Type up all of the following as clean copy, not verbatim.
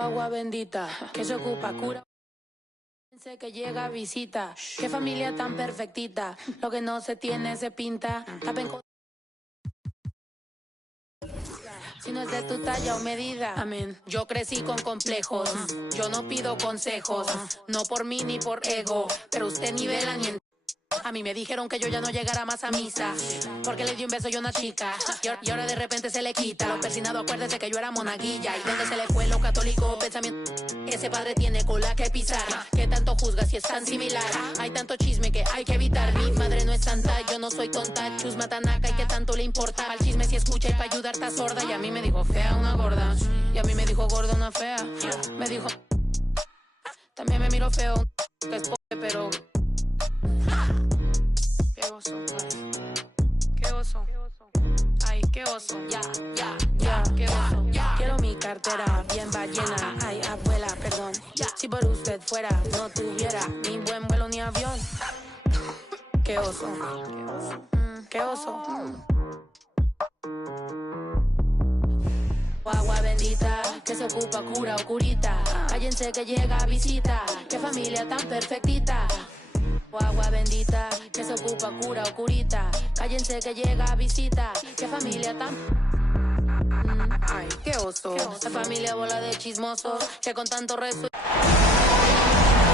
Agua bendita, que se ocupa, cura. Sé que llega visita, qué familia tan perfectita. Lo que no se tiene se pinta. Tapen con... Si no es de tu talla o medida, amén. Yo crecí con complejos, yo no pido consejos, no por mí ni por ego, pero usted nivela ni en... A mí me dijeron que yo ya no llegara más a misa, porque le di un beso yo a una chica, y ahora de repente se le quita. Lo persinado, acuérdese que yo era monaguilla, y donde se le fue lo católico pensamiento. Ese padre tiene cola que pisar, que tanto juzga si es tan similar. Hay tanto chisme que hay que evitar. Mi madre no es santa, yo no soy tonta. Chusma tanaca y que tanto le importa. Al chisme si escucha y para ayudar está sorda. Y a mí me dijo fea una gorda, y a mí me dijo gorda una fea. Me dijo, también me miro feo, que es pobre, pero... Qué oso, qué oso, ay, qué oso, ya, qué oso. Quiero mi cartera bien ballena, ay, abuela, perdón. Si por usted fuera, no tuviera ni buen vuelo ni avión. Qué oso, qué oso. Agua bendita, que se ocupa, cura o curita. Cállense que llega visita, qué familia tan perfectita. Agua bendita, que se ocupa, cura o curita. Cállense que llega visita, qué familia tan... Ay, qué oso. La familia bola de chismosos, que con tanto resto...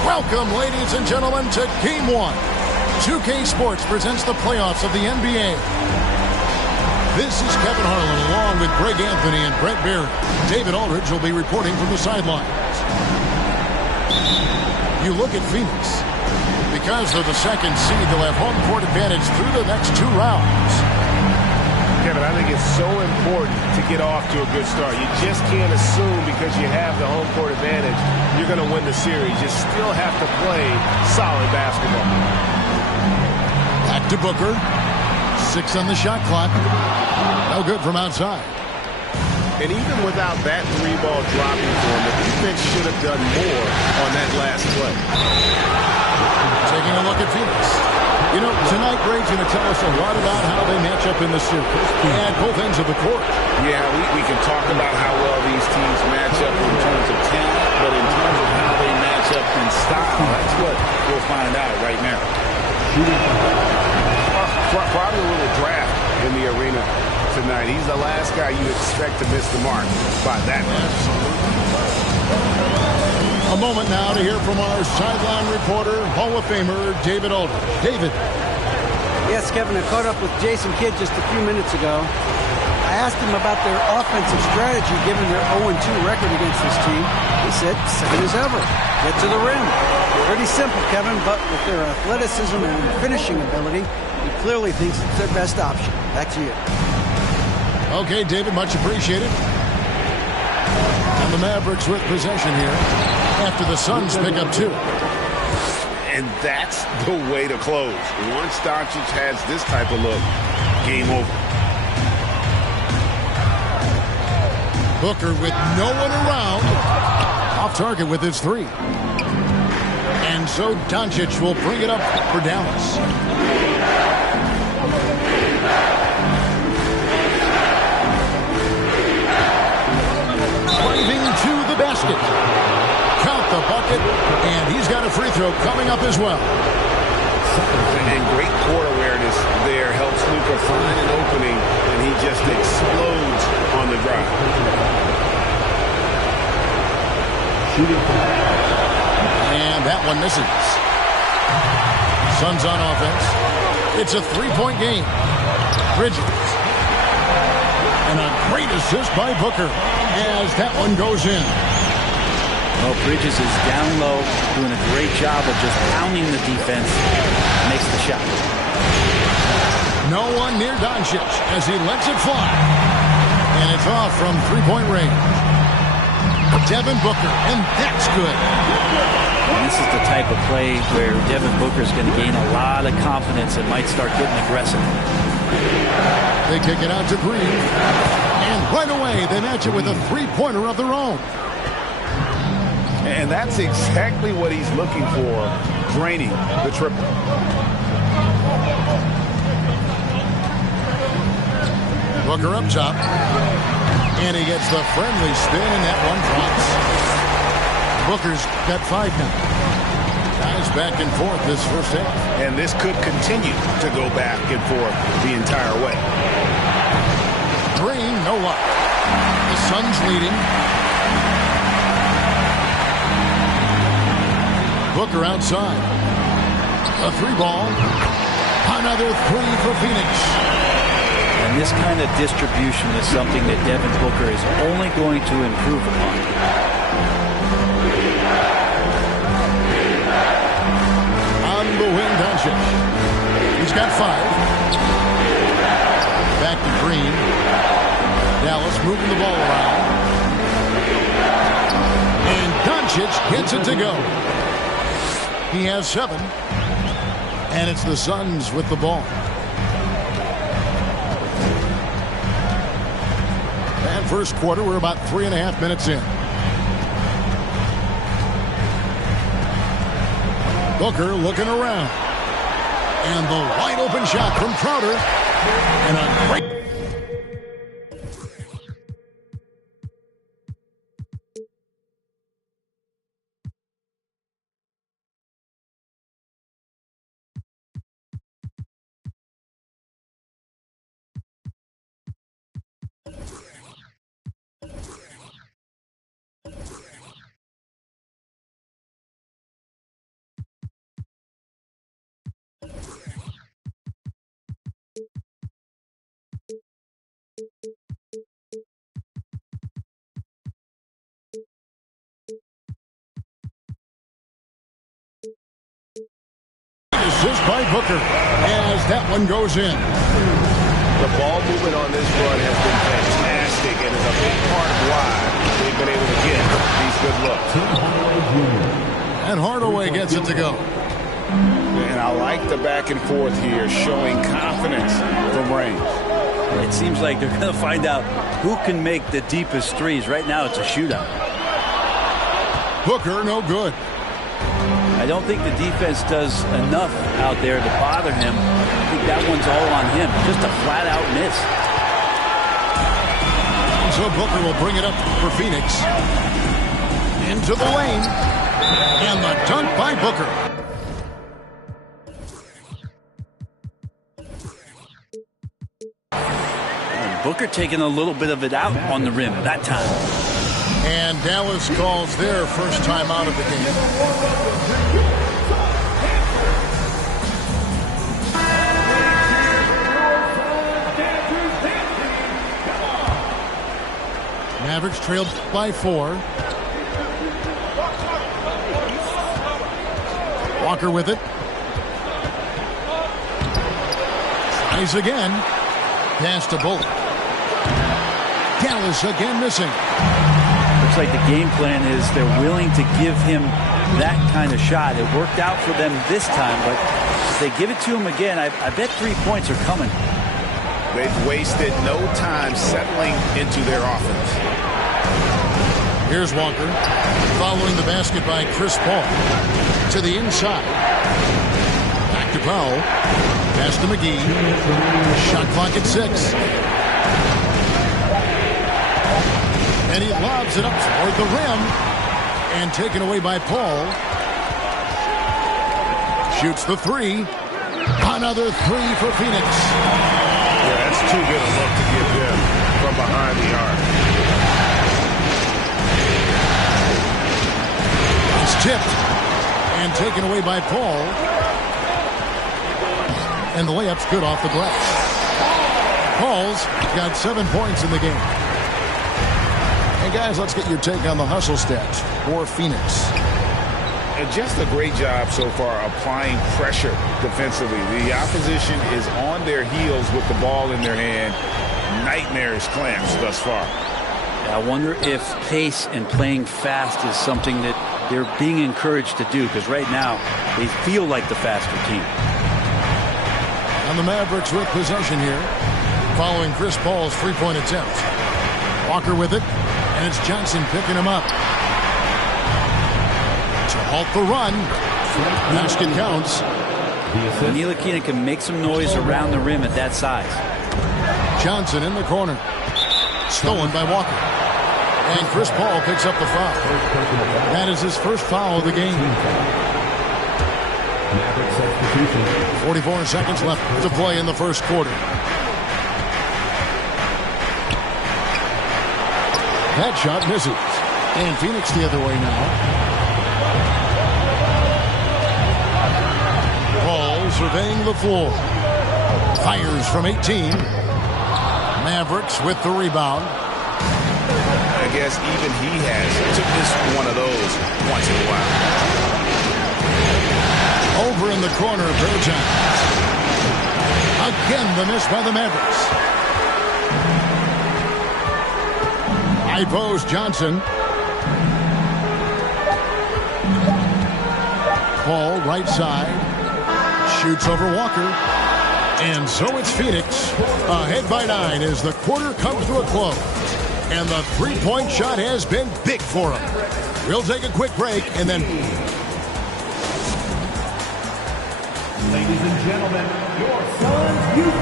Welcome, ladies and gentlemen, to Game 1. 2K Sports presents the playoffs of the NBA. This is Kevin Harlan along with Greg Anthony and Brett Barry. David Aldridge will be reporting from the sidelines. You look at Phoenix. Because they're the second seed, they'll have home court advantage through the next 2 rounds. Kevin, I think it's so important to get off to a good start. You just can't assume because you have the home court advantage, you're going to win the series. You still have to play solid basketball. Back to Booker. 6 on the shot clock. No good from outside. And even without that 3-ball dropping for him, the defense should have done more on that last play. Taking a look at Phoenix. You know, tonight Greg's going to tell us a lot about how they match up in the series at both ends of the court. Yeah, we can talk about how well these teams match up in terms of talent, but in terms of how they match up in style, that's what we'll find out right now. Probably a little draft in the arena tonight. He's the last guy you expect to miss the mark by that much. A moment now to hear from our sideline reporter, Hall of Famer David Aldridge. David. Yes, Kevin, I caught up with Jason Kidd just a few minutes ago. I asked him about their offensive strategy given their 0-2 record against this team. He said, same as ever. Get to the rim. Pretty simple, Kevin, but with their athleticism and finishing ability, he clearly thinks it's their best option. Back to you. Okay, David, much appreciated. And the Mavericks with possession here after the Suns pick up 2. And that's the way to close. Once Doncic has this type of look, game over. Booker with no one around. Off target with his 3. And so Doncic will bring it up for Dallas. Driving to the basket. Count the bucket, and he's got a free throw coming up as well. And great court awareness there helps Luka find an opening, and he just explodes on the drive. And that one misses. Suns on offense. It's a 3-point game. Bridges. And a great assist by Booker as that one goes in. Well, Bridges is down low, doing a great job of just pounding the defense. Makes the shot. No one near Doncic as he lets it fly. And it's off from 3-point range. Devin Booker, and that's good. And this is the type of play where Devin Booker is going to gain a lot of confidence and might start getting aggressive. They kick it out to Green. And right away, they match it with a 3-pointer of their own. And that's exactly what he's looking for, draining the triple. Booker up top. And he gets the friendly spin, and that one drops. Booker's got 5 now. Guys back and forth this first half. And this could continue to go back and forth the entire way. Green, no luck. The Suns leading. Booker outside. A 3-ball. Another 3 for Phoenix. And this kind of distribution is something that Devin Booker is only going to improve upon. On the wing, Doncic. He's got 5. Back to Green. Dallas moving the ball around. And Doncic gets it to go. He has 7. And it's the Suns with the ball. And first quarter, we're about 3.5 minutes in. Booker looking around. And the wide open shot from Crowder. And a great... Assist by Booker as that one goes in. The ball movement on this run has been fantastic and is a big part of why they've been able to get these good looks. And Hardaway gets it to go. And I like the back and forth here, showing confidence from range. It seems like they're going to find out who can make the deepest threes. Right now it's a shootout. Booker, no good. I don't think the defense does enough out there to bother him. I think that one's all on him. Just a flat-out miss. So Booker will bring it up for Phoenix. Into the lane. And the dunk by Booker. And Booker taking a little bit of it out on the rim that time. And Dallas calls their first time out of the game. Mavericks trailed by 4. Walker with it. Tries again. Pass to Bullock. Dallas again missing. Looks like the game plan is they're willing to give him that kind of shot. It worked out for them this time, but if they give it to him again, I bet 3 points are coming. They've wasted no time settling into their offense. Here's Walker, following the basket by Chris Paul. To the inside. Back to Powell. Pass to McGee. Shot clock at 6. And he lobs it up toward the rim. And taken away by Paul. Shoots the 3. Another 3 for Phoenix. Yeah, that's too good a look to give them from behind the arc. It's tipped and taken away by Paul. And the layup's good off the glass. Paul's got 7 points in the game. And guys, let's get your take on the hustle stats for Phoenix. And just a great job so far applying pressure defensively. The opposition is on their heels with the ball in their hand. Nightmarish clamps thus far. I wonder if pace and playing fast is something that they're being encouraged to do, because right now they feel like the faster team. And the Mavericks with possession here, following Chris Paul's three-point attempt. Walker with it, and it's Johnson picking him up. To halt the run. Basket counts. Ntilikina can make some noise around the rim at that size. Johnson in the corner. stolen by Walker. And Chris Paul picks up the foul. That is his first foul of the game. 44 seconds left to play in the first quarter. That shot misses. And Phoenix the other way now. Paul surveying the floor. Fires from 18. Mavericks with the rebound. I guess even he has to miss one of those once in a while. Over in the corner, Bergeron. Again, the miss by the Mavericks. High post, Johnson. Paul, right side. Shoots over Walker. And so it's Phoenix ahead by 9 as the quarter comes to a close. And the three-point shot has been big for him. We'll take a quick break and then... Ladies and gentlemen, your Suns Youth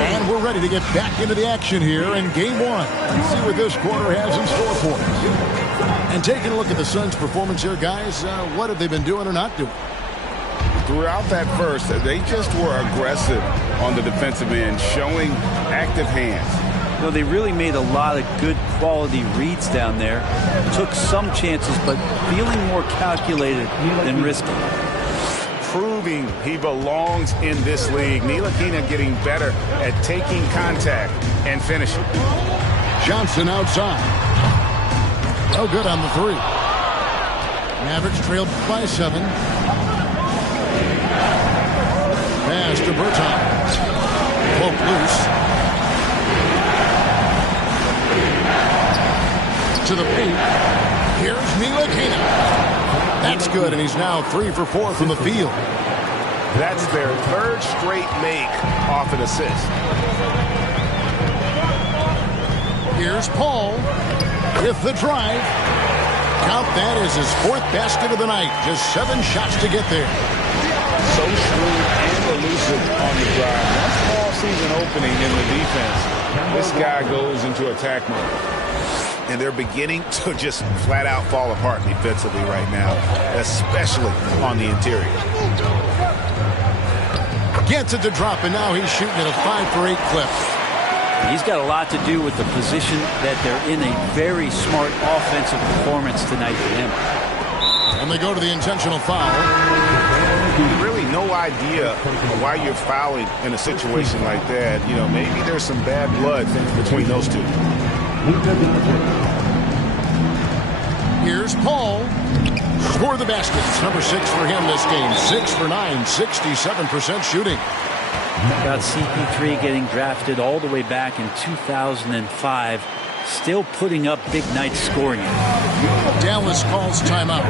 And we're ready to get back into the action here in Game 1. Let's see what this quarter has in store for us. And taking a look at the Suns' performance here, guys, what have they been doing or not doing? Throughout that first, they just were aggressive on the defensive end, showing active hands. You know, they really made a lot of good quality reads down there. Took some chances, but feeling more calculated than risky. Proving he belongs in this league. Ntilikina getting better at taking contact and finishing. Johnson outside. No good on the three. Mavericks trailed by 7. Pass to Bertans. Poke loose. To the paint. Here's Ntilikina. That's good, and he's now 3 for 4 from the field. That's their third straight make off an assist. Here's Paul with the drive. Count that as his 4th basket of the night. Just 7 shots to get there. So shrewd and elusive on the drive. Once Paul sees an opening in the defense, this guy goes into attack mode. And they're beginning to just flat out fall apart defensively right now, especially on the interior. Gets it to drop, and now he's shooting at a 5 for 8 clip. He's got a lot to do with the position that they're in. A very smart offensive performance tonight for him. And they go to the intentional foul. Really no idea why you're fouling in a situation like that. You know, maybe there's some bad blood between those two. Here's Paul. Score the baskets. Number 6 for him this game. 6 for 9, 67% shooting. Got CP3 getting drafted all the way back in 2005. Still putting up big nights scoring it. Dallas calls timeout.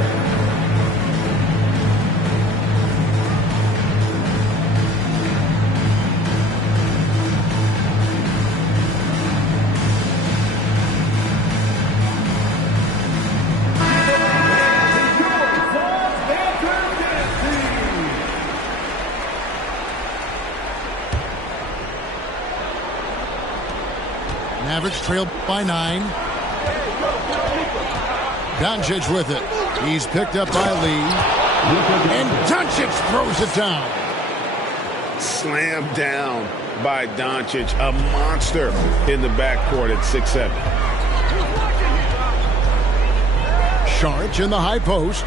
Mavericks trail by 9. Doncic with it. He's picked up by Lee. And Doncic throws it down. Slammed down by Doncic. A monster in the backcourt at 6'7". Saric in the high post.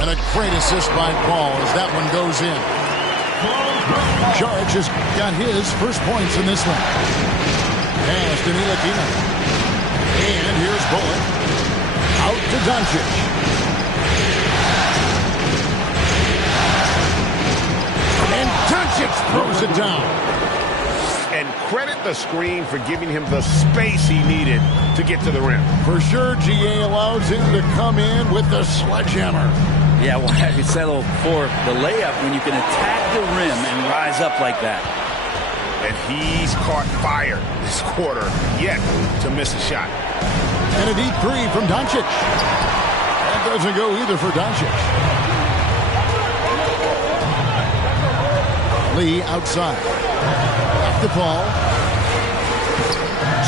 And a great assist by Paul as that one goes in. Saric has got his first points in this one. Pass to Ntilikina. And here's Bullock. Out to Doncic. And Doncic throws it down. And credit the screen for giving him the space he needed to get to the rim. For sure, GA allows him to come in with the sledgehammer. Yeah, why you settle for the layup when you can attack the rim and rise up like that? And he's caught fire this quarter, yet to miss a shot. And a deep 3 from Doncic. That doesn't go either for Doncic. Lee outside. Off the ball.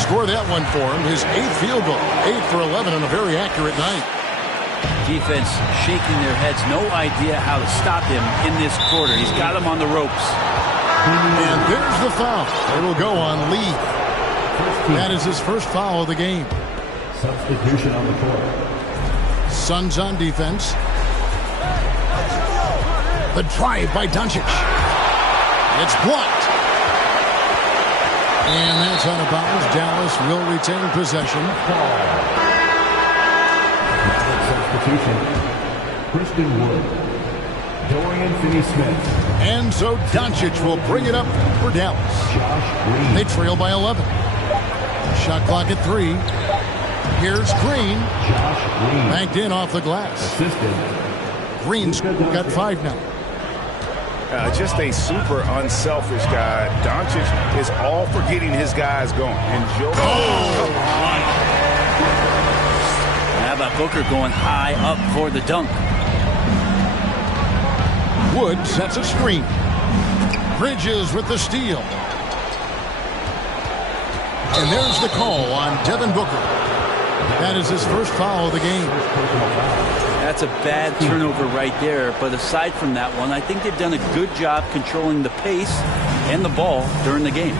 score that one for him. His 8th field goal. 8 for 11 on a very accurate night. Defense shaking their heads. No idea how to stop him in this quarter. He's got him on the ropes. And there's the foul. It'll go on Lee. That is his first foul of the game. Substitution on the court. Suns on defense. The drive by Doncic. It's blocked. And that's out of bounds. Dallas will retain possession. Substitution. Christian Wood. Dorian Finney-Smith. And so Doncic will bring it up for Dallas. Josh Green. They trail by 11. Shot clock at 3. Here's Green. Josh Green. Banked in off the glass. Assisted. Green's got 5 now. Just a super unselfish guy. Doncic is all for getting his guys going. Enjoy. How about Booker going high up for the dunk? Wood sets a screen. Bridges with the steal. And there's the call on Devin Booker. That is his first foul of the game. That's a bad turnover right there. But aside from that one, I think they've done a good job controlling the pace and the ball during the game.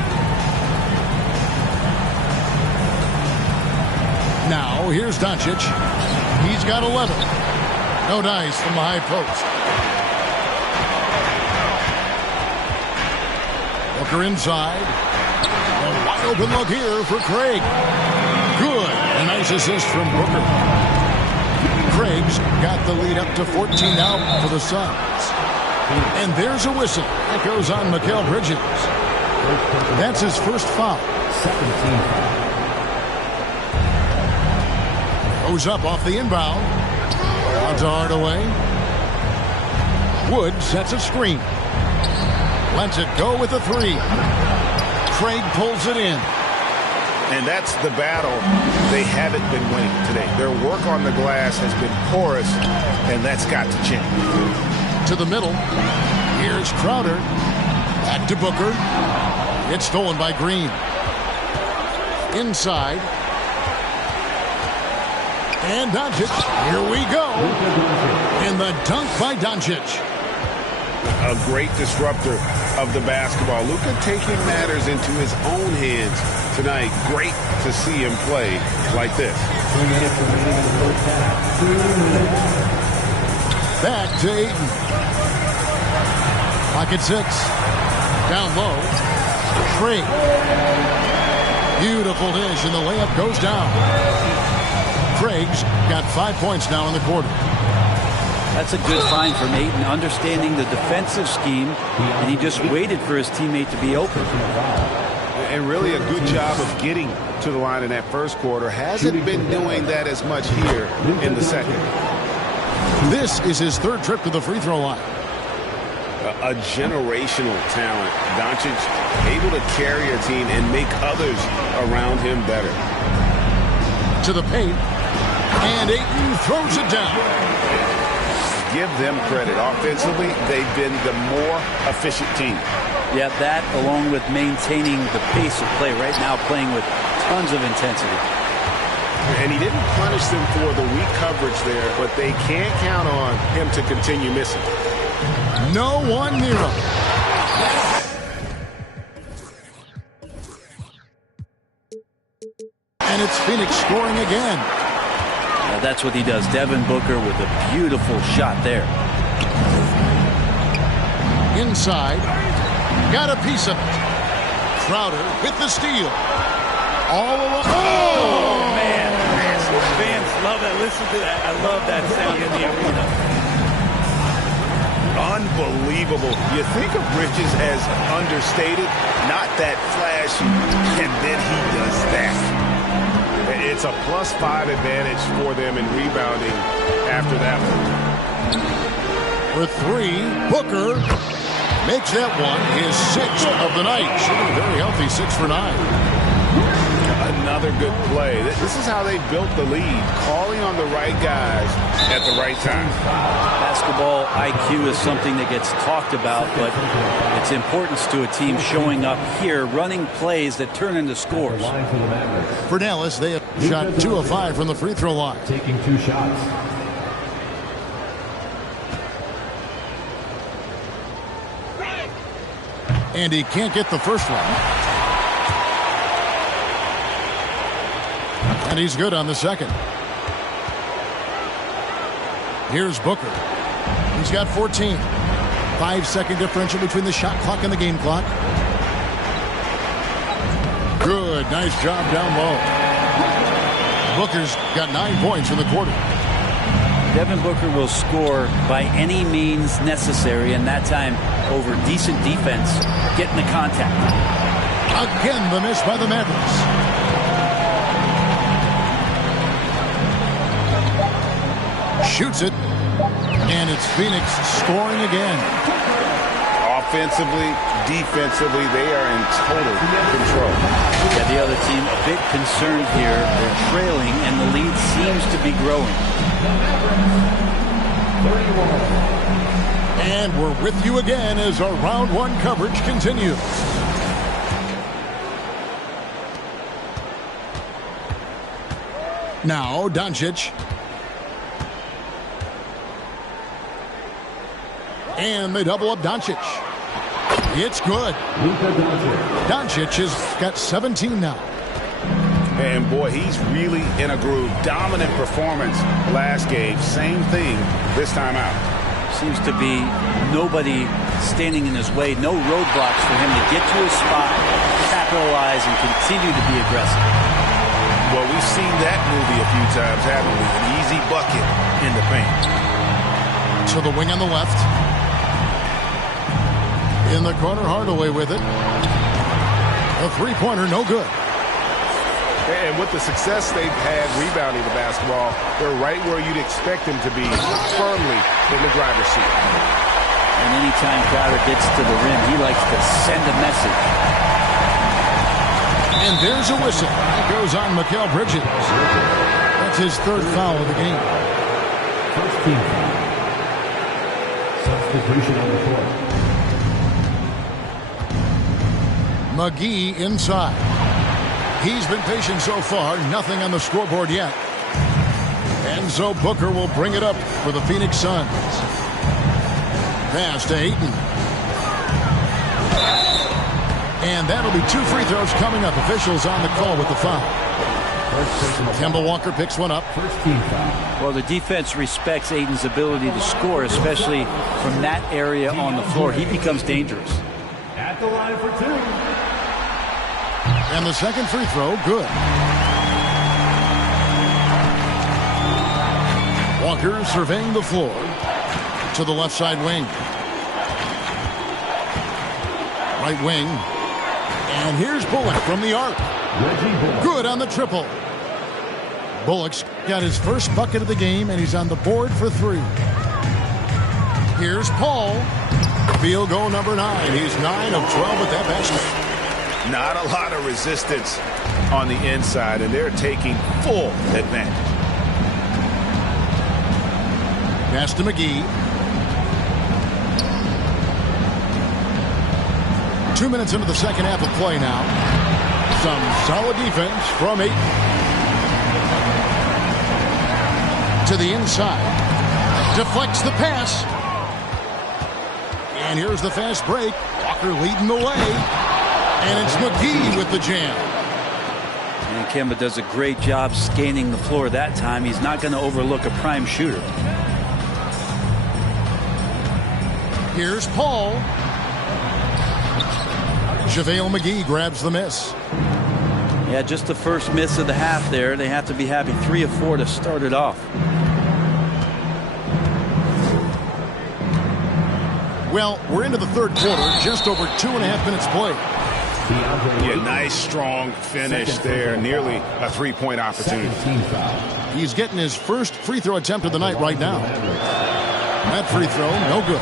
Now, here's Doncic. He's got 11. No dice from the high post. Booker inside. A wide open look here for Craig. Good. A nice assist from Booker. Craig's got the lead up to 14 now for the Suns. And there's a whistle. That goes on Mikal Bridges. That's his first foul. 17. Goes up off the inbound. Odds Hardaway. Wood sets a screen. Lets it go with a 3. Craig pulls it in. And that's the battle they haven't been winning today. Their work on the glass has been porous, and that's got to change. To the middle. Here's Crowder. Back to Booker. It's stolen by Green. Inside. And Doncic. Here we go. And the dunk by Doncic. A great disruptor of the basketball. Luka taking matters into his own hands tonight. Great to see him play like this. 2 minutes remaining in the first half. 2 minutes. Back to Ayton. Pocket 6. Down low. Craig. Beautiful dish, and the layup goes down. Craig's got 5 points now in the quarter. That's a good find from Ayton, understanding the defensive scheme, and he just waited for his teammate to be open. And really a good job of getting to the line in that first quarter. Hasn't been doing that as much here in the second. This is his 3rd trip to the free throw line. A generational talent. Doncic able to carry a team and make others around him better. To the paint. And Ayton throws it down. Give them credit. Offensively, they've been the more efficient team. Yeah, that along with maintaining the pace of play right now, playing with tons of intensity. And he didn't punish them for the weak coverage there, but they can't count on him to continue missing. No one near him. And it's Phoenix scoring again. Now that's what he does. Devin Booker with a beautiful shot there. Inside. Got a piece of it. Crowder with the steal. All along. Oh, man. Fans love that. Listen to that. I love that sound in the arena. Unbelievable. You think of Bridges as understated, not that flashy, and then he does that. It's a +5 advantage for them in rebounding after that one. For 3, Booker makes that one his 6th of the night. Shooting a very healthy 6 for 9. another good play. This is how they built the lead, calling on the right guys at the right time. Basketball IQ is something that gets talked about, but its importance to a team showing up here, running plays that turn into scores. For Dallas, they have shot 2 of 5 from the free throw line. Taking 2 shots. And he can't get the first one. And he's good on the second. Here's Booker. He's got 14. 5-second differential between the shot clock and the game clock. Good. Nice job down low. Booker's got 9 points in the quarter. Devin Booker will score by any means necessary, and that time over decent defense, getting the contact. Again, the miss by the Mavericks. Shoots it, and it's Phoenix scoring again. Offensively, defensively, they are in total control. Yeah, the other team a bit concerned here. They're trailing, and the lead seems to be growing. And we're with you again as our round 1 coverage continues. Now, Doncic. And they double up Doncic. It's good. Doncic has got 17 now. And boy, he's really in a groove. Dominant performance last game. Same thing this time out. Seems to be nobody standing in his way. No roadblocks for him to get to his spot, capitalize, and continue to be aggressive. Well, we've seen that movie a few times, haven't we? An easy bucket in the paint. To the wing on the left. In the corner, Hardaway with it. A three-pointer, no good. And with the success they've had rebounding the basketball, they're right where you'd expect them to be, firmly in the driver's seat. And anytime Crowder gets to the rim, he likes to send a message. And there's a whistle. It goes on Mikal Bridges. That's his 3rd foul of the game. First team foul. Substitution on the court. McGee inside. He's been patient so far. Nothing on the scoreboard yet. And so Booker will bring it up for the Phoenix Suns. Pass to Ayton. And that'll be 2 free throws coming up. Officials on the call with the foul. Kemba Walker picks one up. First team foul. Well, the defense respects Ayton's ability to score, especially from that area on the floor. He becomes dangerous. At the line for 2. And the second free throw, good. Walker surveying the floor to the left side wing. Right wing. And here's Bullock from the arc. Good on the triple. Bullock's got his first bucket of the game, and he's on the board for 3. Here's Paul. Field goal number 9. He's 9 of 12 with that basket. Not a lot of resistance on the inside, and they're taking full advantage. Pass to McGee. 2 minutes into the second half of play now. Some solid defense from Ayton. To the inside. Deflects the pass. And here's the fast break. Walker leading the way. And it's McGee with the jam. And Kemba does a great job scanning the floor that time. He's not going to overlook a prime shooter. Here's Paul. JaVale McGee grabs the miss. Yeah, just the first miss of the half there. They have to be happy. 3 of 4 to start it off. Well, we're into the third quarter. Just over 2.5 minutes played. Yeah, nice, strong finish there. Nearly a 3-point opportunity. He's getting his first free throw attempt of the night right now. That free throw, no good.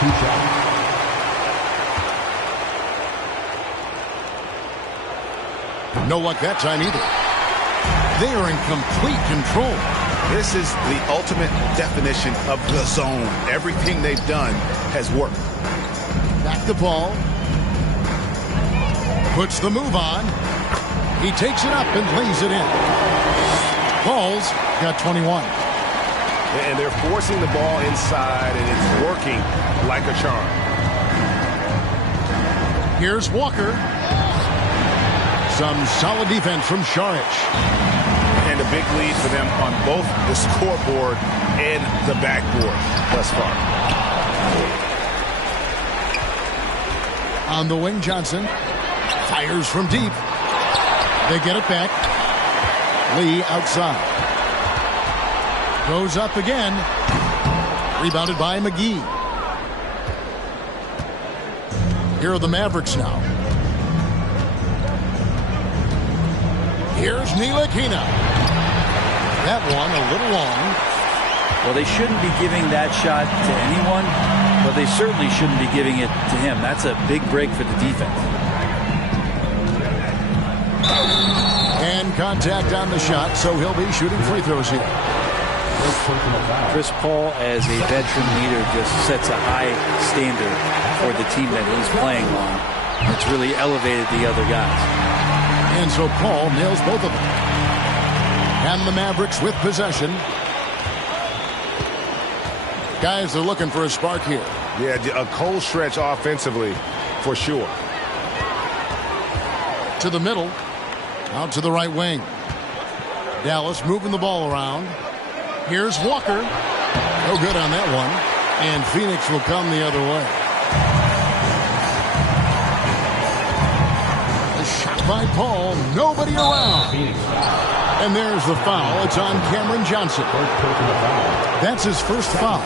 2 shots. No luck that time either. They are in complete control. This is the ultimate definition of the zone. Everything they've done has worked. Back the ball. Puts the move on. He takes it up and lays it in. Paul's got 21. And they're forcing the ball inside, and it's working like a charm. Here's Walker. Some solid defense from Šarić. And a big lead for them on both the scoreboard and the backboard thus far. On the wing, Johnson fires from deep. They get it back. Lee outside. Goes up again. Rebounded by McGee. Here are the Mavericks now. Here's Ntilikina. That one a little long. Well, they shouldn't be giving that shot to anyone, but they certainly shouldn't be giving it to him. That's a big break for the defense. And contact on the shot, so he'll be shooting free throws here. Chris Paul, as a veteran leader, just sets a high standard for the team that he's playing on. It's really elevated the other guys. And so Paul nails both of them. And the Mavericks with possession. Guys, they're looking for a spark here. Yeah, a cold stretch offensively, for sure. To the middle. Out to the right wing. Dallas moving the ball around. Here's Walker. No good on that one. And Phoenix will come the other way. A shot by Paul. Nobody around. And there's the foul. It's on Cameron Johnson. That's his first foul.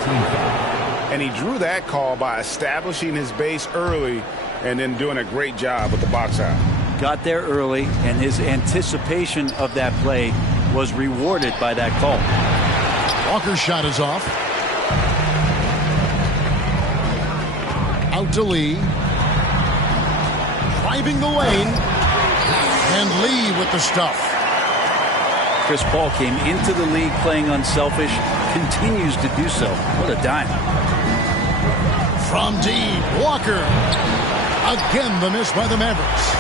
And he drew that call by establishing his base early and then doing a great job with the box out. Got there early, and his anticipation of that play was rewarded by that call. Walker's shot is off. Out to Lee. Driving the lane. And Lee with the stuff. Chris Paul came into the league playing unselfish, continues to do so. What a dime. From deep, Walker. Again, the miss by the Mavericks.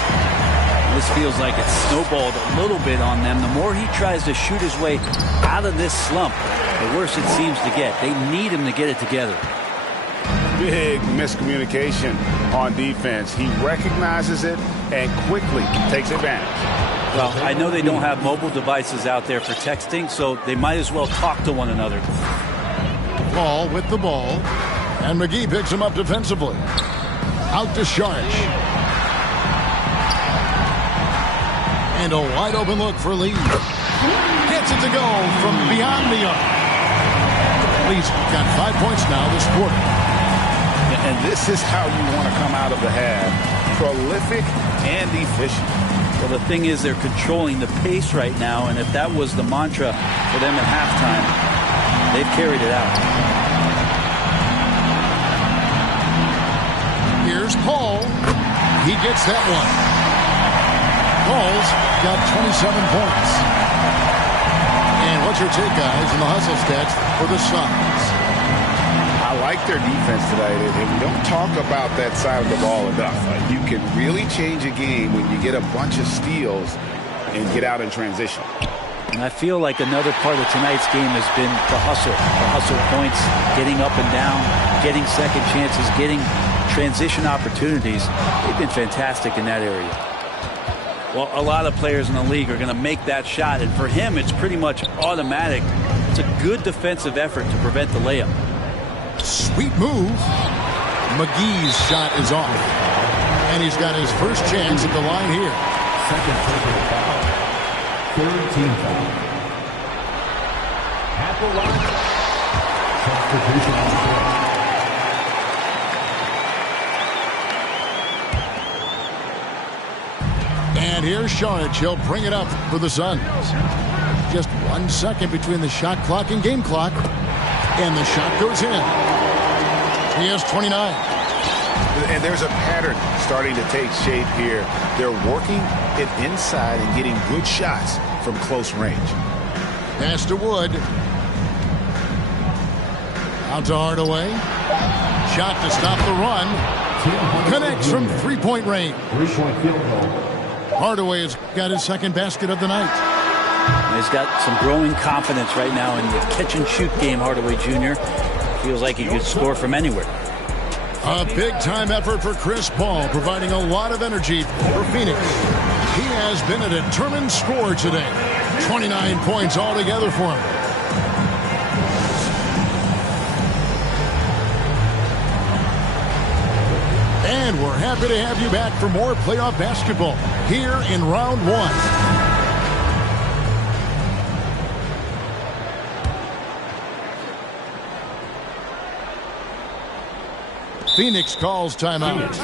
This feels like it's snowballed a little bit on them. The more he tries to shoot his way out of this slump, the worse it seems to get. They need him to get it together. Big miscommunication on defense. He recognizes it and quickly takes advantage. Well, I know they don't have mobile devices out there for texting, so they might as well talk to one another. Paul with the ball. And McGee picks him up defensively. Out to Šarić. And a wide open look for Lee. Gets it to go from beyond the arc. Lee's got 5 points now this quarter. And this is how you want to come out of the half. Prolific and efficient. Well, the thing is, they're controlling the pace right now, and if that was the mantra for them at halftime, they've carried it out. Here's Paul. He gets that one. Paul's got 27 points. And what's your take, guys, in the hustle stats for the Suns? I like their defense today. We don't talk about that side of the ball enough. You can really change a game when you get a bunch of steals and get out in transition. And I feel like another part of tonight's game has been the hustle. The hustle points, getting up and down, getting second chances, getting transition opportunities. They've been fantastic in that area. Well, a lot of players in the league are going to make that shot, and for him, it's pretty much automatic. It's a good defensive effort to prevent the layup. Sweet move. McGee's shot is off. And he's got his first chance at the line here. Second personal foul. Third team foul. At the line. Substitution on the court. And here's Šarić. He'll bring it up for the Suns. Just 1 second between the shot clock and game clock. And the shot goes in. He has 29. And there's a pattern starting to take shape here. They're working it inside and getting good shots from close range. Pass to Wood. Out to Hardaway. Shot to stop the run. Connects from three-point range. Three-point field goal. Hardaway has got his second basket of the night. He's got some growing confidence right now in the catch-and-shoot game, Hardaway Jr. Feels like he could score from anywhere. A big-time effort for Chris Paul, providing a lot of energy for Phoenix. He has been a determined scorer today. 29 points altogether for him. And we're happy to have you back for more playoff basketball here in round one. Phoenix calls timeout.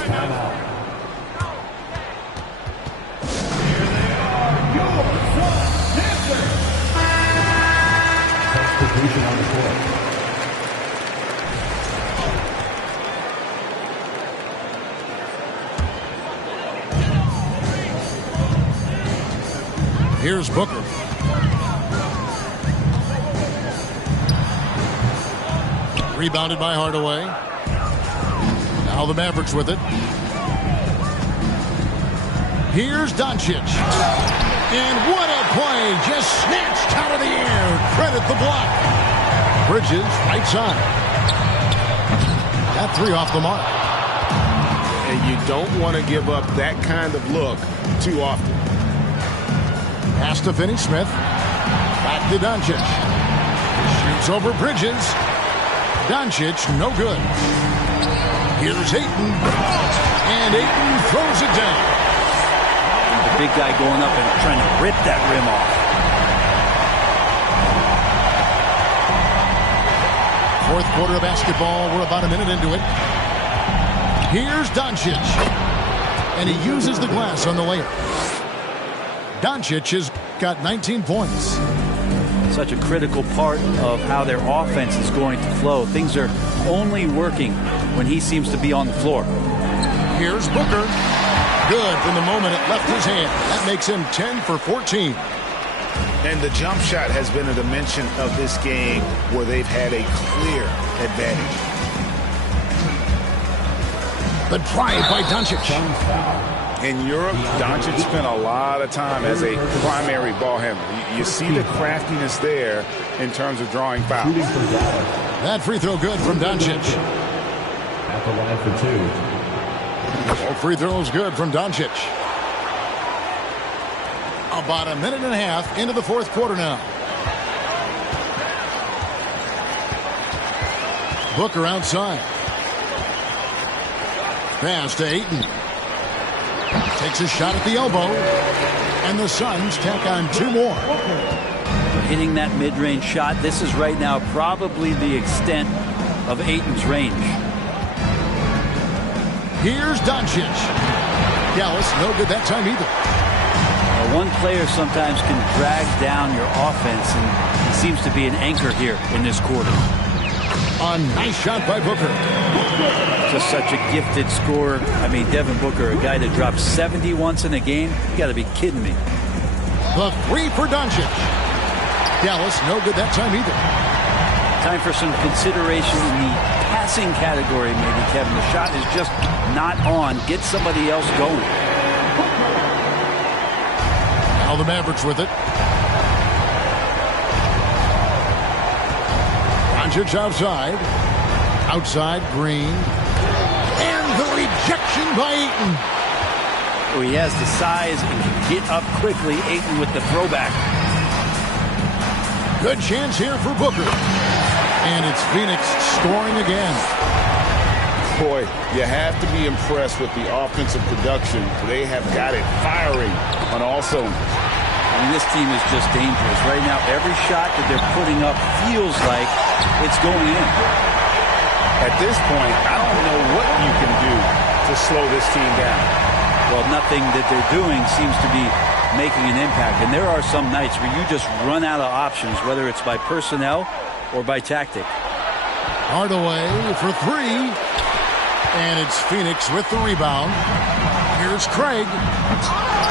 Substitution on the court. Here's Booker. Rebounded by Hardaway. Now the Mavericks with it. Here's Doncic. And what a play. Just snatched out of the air. Credit the block. Bridges, right side. That three off the mark. And you don't want to give up that kind of look too often. Pass to Finney-Smith. Back to Doncic. Shoots over Bridges. Doncic, no good. Here's Ayton. And Ayton throws it down. The big guy going up and trying to rip that rim off. Fourth quarter of basketball. We're about a minute into it. Here's Doncic. And he uses the glass on the layup. Doncic has got 19 points. Such a critical part of how their offense is going to flow. Things are only working when he seems to be on the floor. Here's Booker. Good from the moment it left his hand. That makes him 10 for 14. And the jump shot has been a dimension of this game where they've had a clear advantage. The drive by Doncic. In Europe, Doncic spent a lot of time as a primary ball handler. You see the craftiness there in terms of drawing fouls. That free throw good from Doncic. At the line for two. All free throws good from Doncic. About a minute and a half into the fourth quarter now. Booker outside. Pass to Ayton. Takes a shot at the elbow. And the Suns tack on two more. Hitting that mid-range shot. This is right now probably the extent of Ayton's range. Here's Doncic. Dallas, no good that time either. One player sometimes can drag down your offense, and he seems to be an anchor here in this quarter. A nice shot by Booker. Just such a gifted scorer. I mean, Devin Booker, a guy that drops 70 once in a game. You got to be kidding me. The three for Doncic. Dallas, no good that time either. Time for some consideration in the passing category, maybe, Kevin. The shot is just not on. Get somebody else going. Now the Mavericks with it. Doncic outside. Outside, Green. And the rejection by Ayton. Oh, he has the size and can get up quickly. Ayton with the throwback. Good chance here for Booker. And it's Phoenix scoring again. Boy, you have to be impressed with the offensive production. They have got it firing on all cylinders. I mean, this team is just dangerous. Right now, every shot that they're putting up feels like it's going in. At this point, I don't know what you can do to slow this team down. Well, nothing that they're doing seems to be making an impact. And there are some nights where you just run out of options, whether it's by personnel or by tactic. Hardaway for three. And it's Phoenix with the rebound. Here's Craig.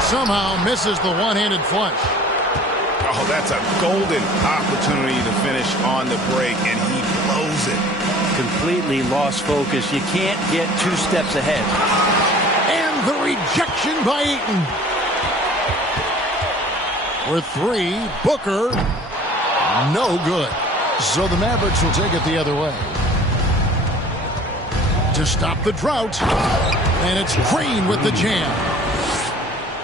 Somehow misses the one-handed flush. Oh, that's a golden opportunity to finish on the break, and he blows it. Completely lost focus. You can't get 2 steps ahead. And the rejection by Eaton. For 3, Booker. No good. So the Mavericks will take it the other way. To stop the drought. And it's Green with the jam.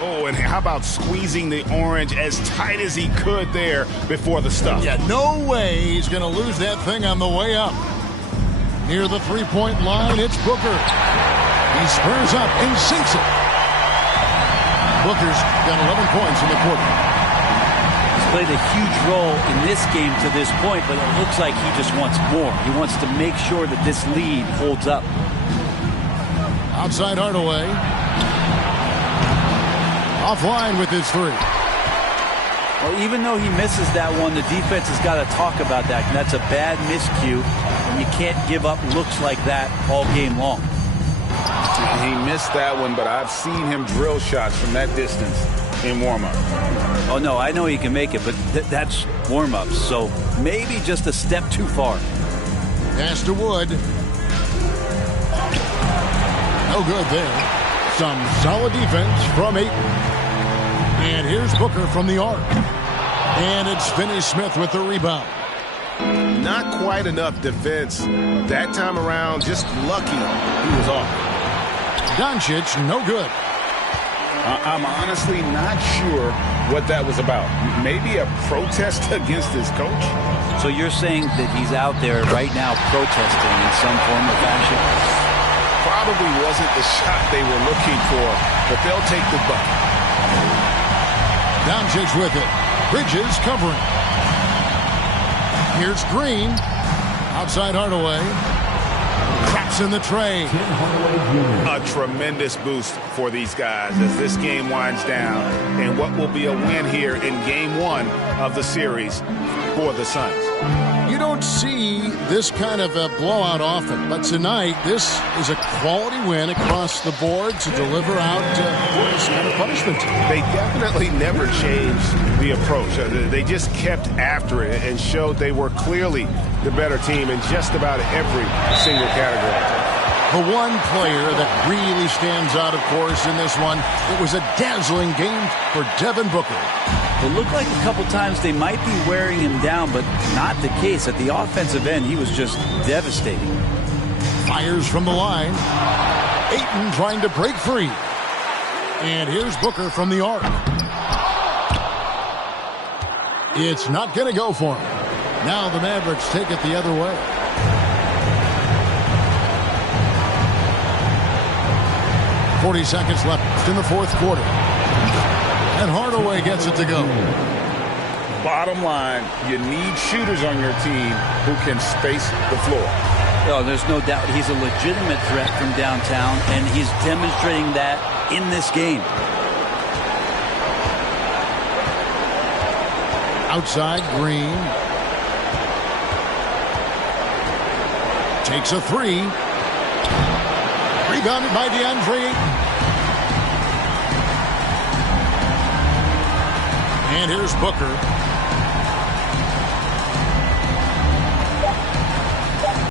Oh, and how about squeezing the orange as tight as he could there before the stuff? Yeah, no way he's going to lose that thing on the way up. Near the three-point line, it's Booker. He spurs up and sinks it. Booker's got 11 points in the quarter. He's played a huge role in this game to this point, but it looks like he just wants more. He wants to make sure that this lead holds up. Outside Hardaway. Offline with his 3. Well, even though he misses that one, the defense has got to talk about that. And that's a bad miscue, and you can't give up looks like that all game long. He missed that one, but I've seen him drill shots from that distance in warm-up. Oh, no, I know he can make it, but that's warm-ups, so maybe just a step too far. Pass to Wood. No good there. Some solid defense from Ayton. And here's Booker from the arc. And it's Finney-Smith with the rebound. Not quite enough defense that time around. Just lucky he was off. Doncic, no good. I'm honestly not sure what that was about. Maybe a protest against his coach? So you're saying that he's out there right now protesting in some form or fashion? Probably wasn't the shot they were looking for, but they'll take the bucket. Doncic with it. Bridges covering. Here's Green. Outside Hardaway. Traps in the tray. A tremendous boost for these guys as this game winds down. And what will be a win here in Game 1 of the series for the Suns. You don't see this kind of a blowout often, but tonight this is a quality win across the board to deliver out this kind of punishment. They definitely never changed the approach. They just kept after it and showed they were clearly the better team in just about every single category. The one player that really stands out, of course, in this one, it was a dazzling game for Devin Booker. It looked like a couple times they might be wearing him down, but not the case. At the offensive end, he was just devastating. Fires from the line. Ayton trying to break free. And here's Booker from the arc. It's not going to go for him. Now the Mavericks take it the other way. .40 seconds left in the fourth quarter. And Hardaway gets it to go. Bottom line, you need shooters on your team who can space the floor. Oh, there's no doubt he's a legitimate threat from downtown, and he's demonstrating that in this game. Outside, Green. Takes a 3. Rebounded by DeAndre Ayton. And here's Booker.